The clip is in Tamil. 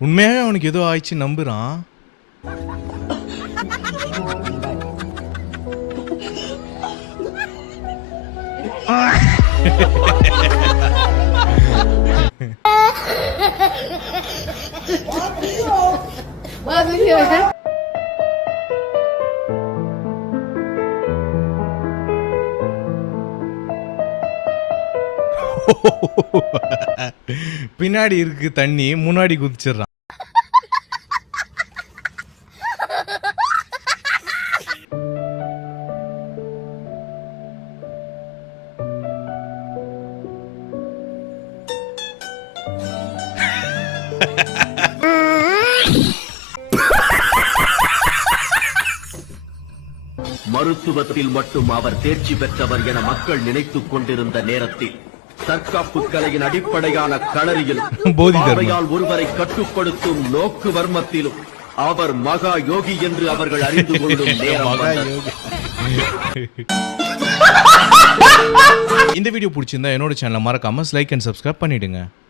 உண்மையாவே அவனுக்கு ஏதோ ஆயிடுச்சு நம்புறான். பின்னாடி இருக்கு தண்ணி, முன்னாடி குதிச்சிடறான். மருத்துவத்தில் மட்டும் அவர் தேர்ச்சி பெற்றவர் என மக்கள் நினைத்துக் கொண்டிருந்த நேரத்தில் தற்காப்பு கலையின் அடிப்படையான களரியில் பார்வையால் ஒருவரை கட்டுப்படுத்தும் நோக்கு வர்மத்திலும் அவர் மகா யோகி என்று அவர்கள் அறிந்து கொள்ளும் நேரம். இந்த வீடியோ பிடிச்சிருந்தா என்னோட சேனலை மறக்காம லைக் அண்ட் சப்ஸ்கிரைப் பண்ணிடுங்க.